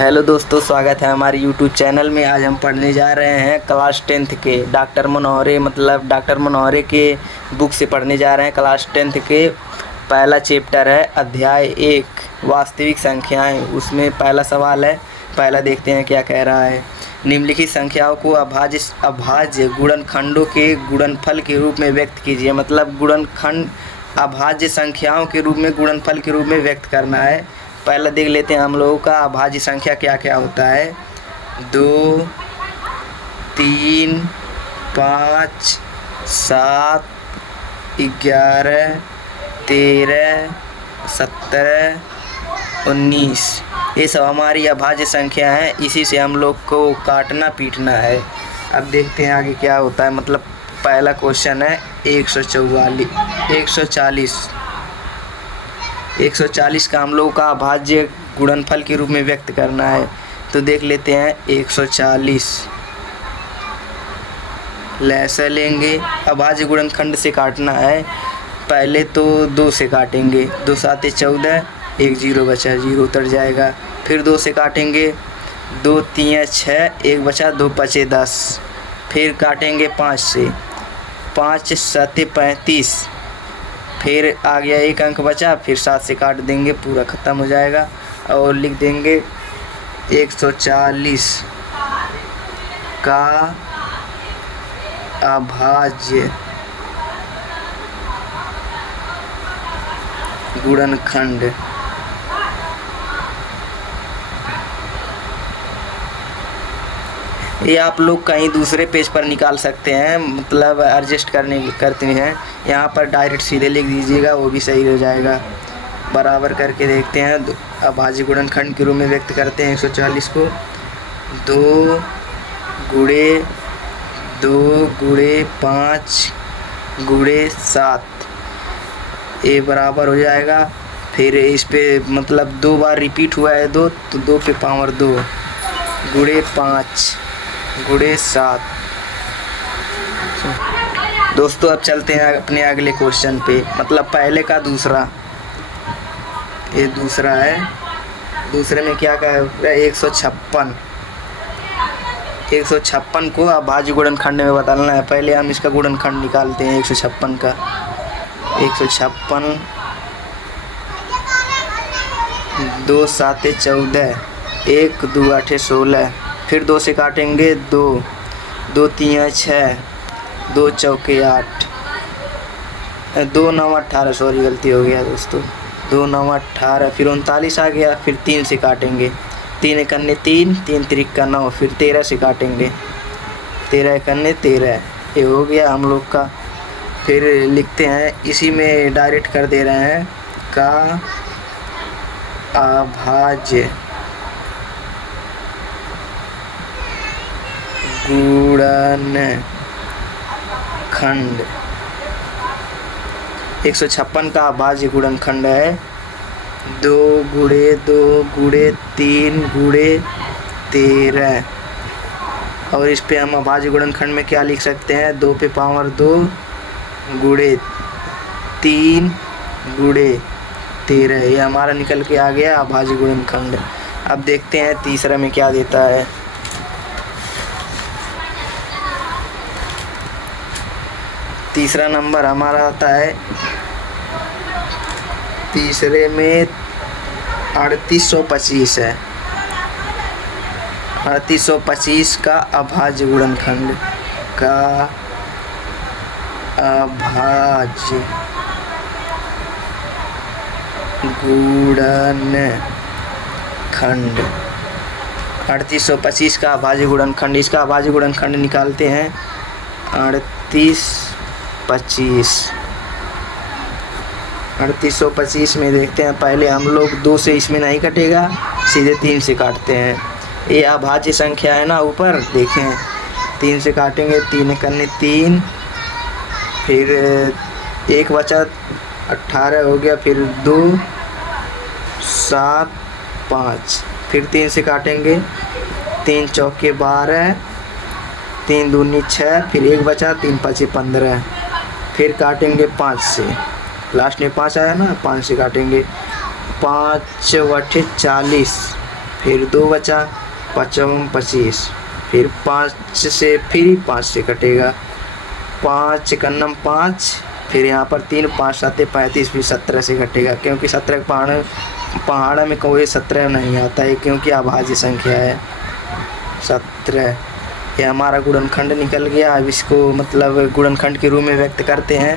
Hello दोस्तों, स्वागत है हमारे यूट्यूब चैनल में। आज हम पढ़ने जा रहे हैं क्लास 10th के डॉक्टर मनोहरे के बुक से पढ़ने जा रहे हैं। क्लास 10th के पहला चैप्टर है अध्याय 1 वास्तविक संख्याएं। उसमें पहला सवाल है, पहला देखते हैं क्या कह रहा है। निम्नलिखित संख्याओं को अभाज्य गुणनखंडों के गुणनफल के रूप में व्यक्त कीजिए। मतलब गुणनखंड अभाज्य संख्याओं के रूप में गुणनफल के रूप में व्यक्त करना है। पहला देख लेते हैं हम लोगों का अभाज्य संख्या क्या क्या होता है। 2, 3, 5, 7, 11, 13, 17, 19, ये सब हमारी अभाज्य संख्या है। इसी से हम लोग को काटना पीटना है। अब देखते हैं आगे क्या होता है। मतलब पहला क्वेश्चन है 140 का हम लोग का अभाज्य गुणनफल के रूप में व्यक्त करना है। तो देख लेते हैं 140 लैसा लेंगे, अभाज्य गुणनखंड से काटना है। पहले तो 2 से काटेंगे, 2 7 14, 1 0 बचा, 0 उतर जाएगा। फिर 2 से काटेंगे, 2 3 6, 1 बचा, 2 5 10। फिर काटेंगे 5 से, 5 7 35। फिर आ गया 1 अंक बचा, फिर 7 से काट देंगे, पूरा ख़त्म हो जाएगा। और लिख देंगे 140 का अभाज्य गुणनखंड। ये आप लोग कहीं दूसरे पेज पर निकाल सकते हैं, मतलब एडजस्ट करते हैं। यहाँ पर डायरेक्ट सीधे लिख दीजिएगा, वो भी सही हो जाएगा। बराबर करके देखते हैं। अभाज्य गुणनखंड के रूप में व्यक्त करते हैं 140 को। 2 गुणे 5 गुणे 7, ये बराबर हो जाएगा। फिर इस पे मतलब 2 बार रिपीट हुआ है 2, तो 2 पे पावर 2 गुणे 5 गुणे 7। दोस्तों अब चलते हैं अपने अगले क्वेश्चन पे। मतलब पहले का दूसरा, ये दूसरा है। दूसरे में क्या कहा है 156 को अभाज्य गुणनखंड में बदलना है। पहले हम इसका गुणनखंड निकालते हैं 156 का। 156 2 7 14, 1 2 8 16। फिर 2 से काटेंगे, 2 2 3 6, 2 चौके 8, 2 9 18, सॉरी गलती हो गया दोस्तों, 2 9 18। फिर 39 आ गया। फिर 3 से काटेंगे, 3 एकन्ने 3, 3 त्रिक का 9। फिर 13 से काटेंगे, 13 एकन्ने 13, ये हो गया हम लोग का। फिर लिखते हैं, इसी में डायरेक्ट कर दे रहे हैं का अभाज्य गुणनखंड। 156 का अभाज्य गुणनखंड है 2 गुणे 2 गुणे 3 गुणे 13। और इस पे हम अभाज्य गुणनखंड में क्या लिख सकते हैं, 2 पे पावर 2 गुणे 3 गुणे 13। ये हमारा निकल के आ गया अभाज्य गुणनखंड। अब देखते हैं तीसरा में क्या देता है। तीसरा नंबर हमारा आता है, तीसरे में 3825 है। 3825 का अभाज्य गुणनखंड का अभाज्य गुणनखंड 3825 का अभाज्य गुणनखंड। इसका अभाज्य गुणनखंड निकालते हैं 3825 में देखते हैं। पहले हम लोग 2 से इसमें नहीं कटेगा, सीधे 3 से काटते हैं। ये अभाज्य संख्या है ना, ऊपर देखें 3 से काटेंगे, 3 एकन्ने 3। फिर 1 बचा, 18 हो गया। फिर 2 7 5। फिर 3 से काटेंगे, 3 चौके 12, 3 दूनी 6। फिर 1 बचा, 3 5 15। फिर काटेंगे 5 से, लास्ट में 5 आया ना, 5 से काटेंगे। 5 × 8 = 40, फिर 2 बचा, 5 25, फिर 5 से फिर 5 से कटेगा, 5 एकन्नम 5, फिर यहाँ पर 3 5 7 35, फिर 17 से कटेगा क्योंकि 17 पहाड़ में कोई 17 नहीं आता है क्योंकि अभाज्य संख्या है 17। ये हमारा गुणनखंड निकल गया। अब इसको मतलब गुणनखंड के रूप में व्यक्त करते हैं।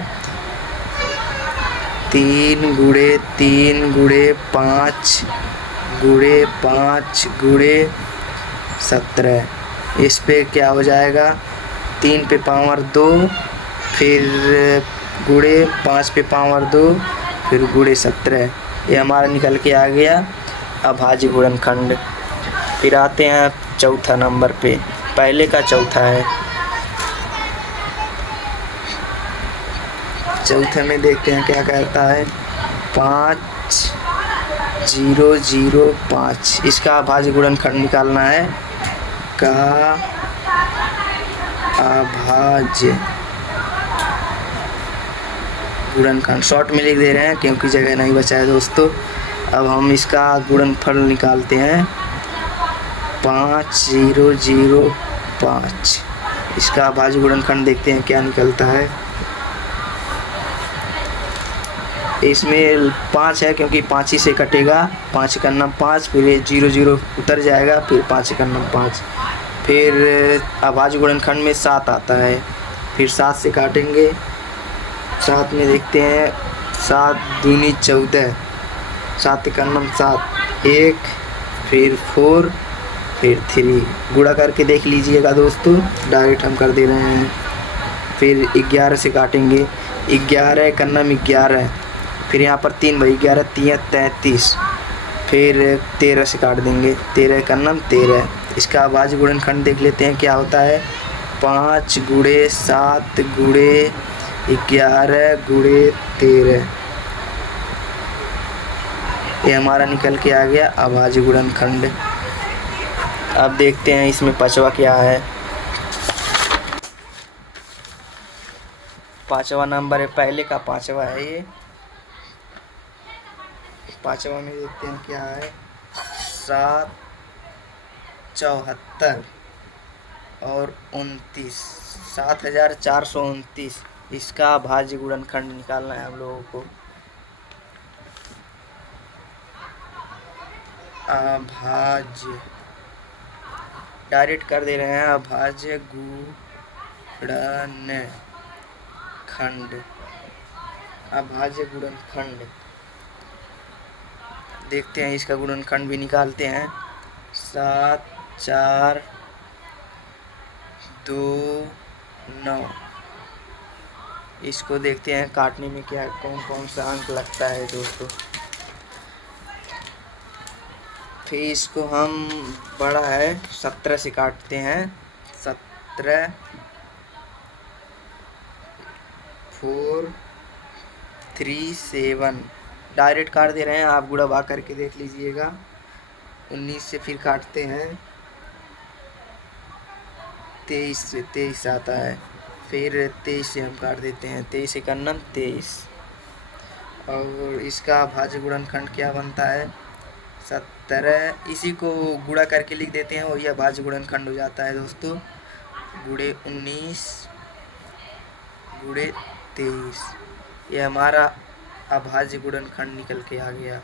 3 गुणे 3 गुणे 5 गुणे 5 गुणे 17। इस पे क्या हो जाएगा, 3 पे पावर 2, फिर गुणे 5 पे पावर 2, फिर गुणे 17। ये हमारा निकल के आ गया अभाज्य गुणनखंड। फिर आते हैं चौथा नंबर पे, पहले का चौथा है। चौथे में देखते हैं क्या कहता है, 5 0 0 5। इसका अभाज्य गुणनखंड निकालना है, का अभाज्य गुणनखंड। शॉर्ट में लिख दे रहे हैं क्योंकि जगह नहीं बचा है दोस्तों। अब हम इसका गुणनफल निकालते हैं, 5 0 0 5। इसका अभाज्य गुणनखंड देखते हैं क्या निकलता है। इसमें 5 है क्योंकि 5 ही से कटेगा, 5 एकन्नम 5, फिर 0 0 उतर जाएगा, फिर 5 एकन्नम 5। फिर अभाज्य गुणनखंड में 7 आता है, फिर 7 से काटेंगे। 7 में देखते हैं, 7 दूनी 14, 7 एकन्नम 7, 1, फिर 4, फिर 3। गुणा करके देख लीजिएगा दोस्तों, डायरेक्ट हम कर दे रहे हैं। फिर 11 से काटेंगे, 11 एकन्नम 11, फिर यहाँ पर 3 भाई 11 3 33, फिर 13 से काट देंगे, 13 एकन्नम 13। इसका अभाज्य गुणनखंड देख लेते हैं क्या होता है, 5 गुणे 7 गुणे 11 गुणे 13। ये हमारा निकल के आ गया अभाज्य गुणनखंड। अब देखते हैं इसमें पांचवा क्या है। पांचवा नंबर है, पहले का पांचवा है ये। पांचवा में देखते हैं क्या है, 7 74 और 29, 7429। इसका अभाज्य गुणनखंड निकालना है हम लोगों को। अभाज्य डायरेक्ट कर दे रहे हैं, अभाज्य गुणनखंड। अभाज्य गुणनखंड देखते हैं, इसका गुणनखंड भी निकालते हैं। 7 4 2 9। इसको देखते हैं काटने में क्या कौन कौन सा अंक लगता है दोस्तों। फिर इसको हम बड़ा है 17 से काटते हैं, 17 4 3 7। डायरेक्ट काट दे रहे हैं, आप गुणा भाग करके देख लीजिएगा। 19 से फिर काटते हैं, 23 से 23 आता है, फिर 23 से हम काट देते हैं, 23 एकन्नम 23। और इसका अभाज्य गुणनखंड क्या बनता है, 17। इसी को गुणा करके लिख देते हैं, वही अभाज्य गुणनखंड हो जाता है दोस्तों। गुणे 19 गुणे 23। ये हमारा अभाज्य गुणनखंड निकल के आ गया।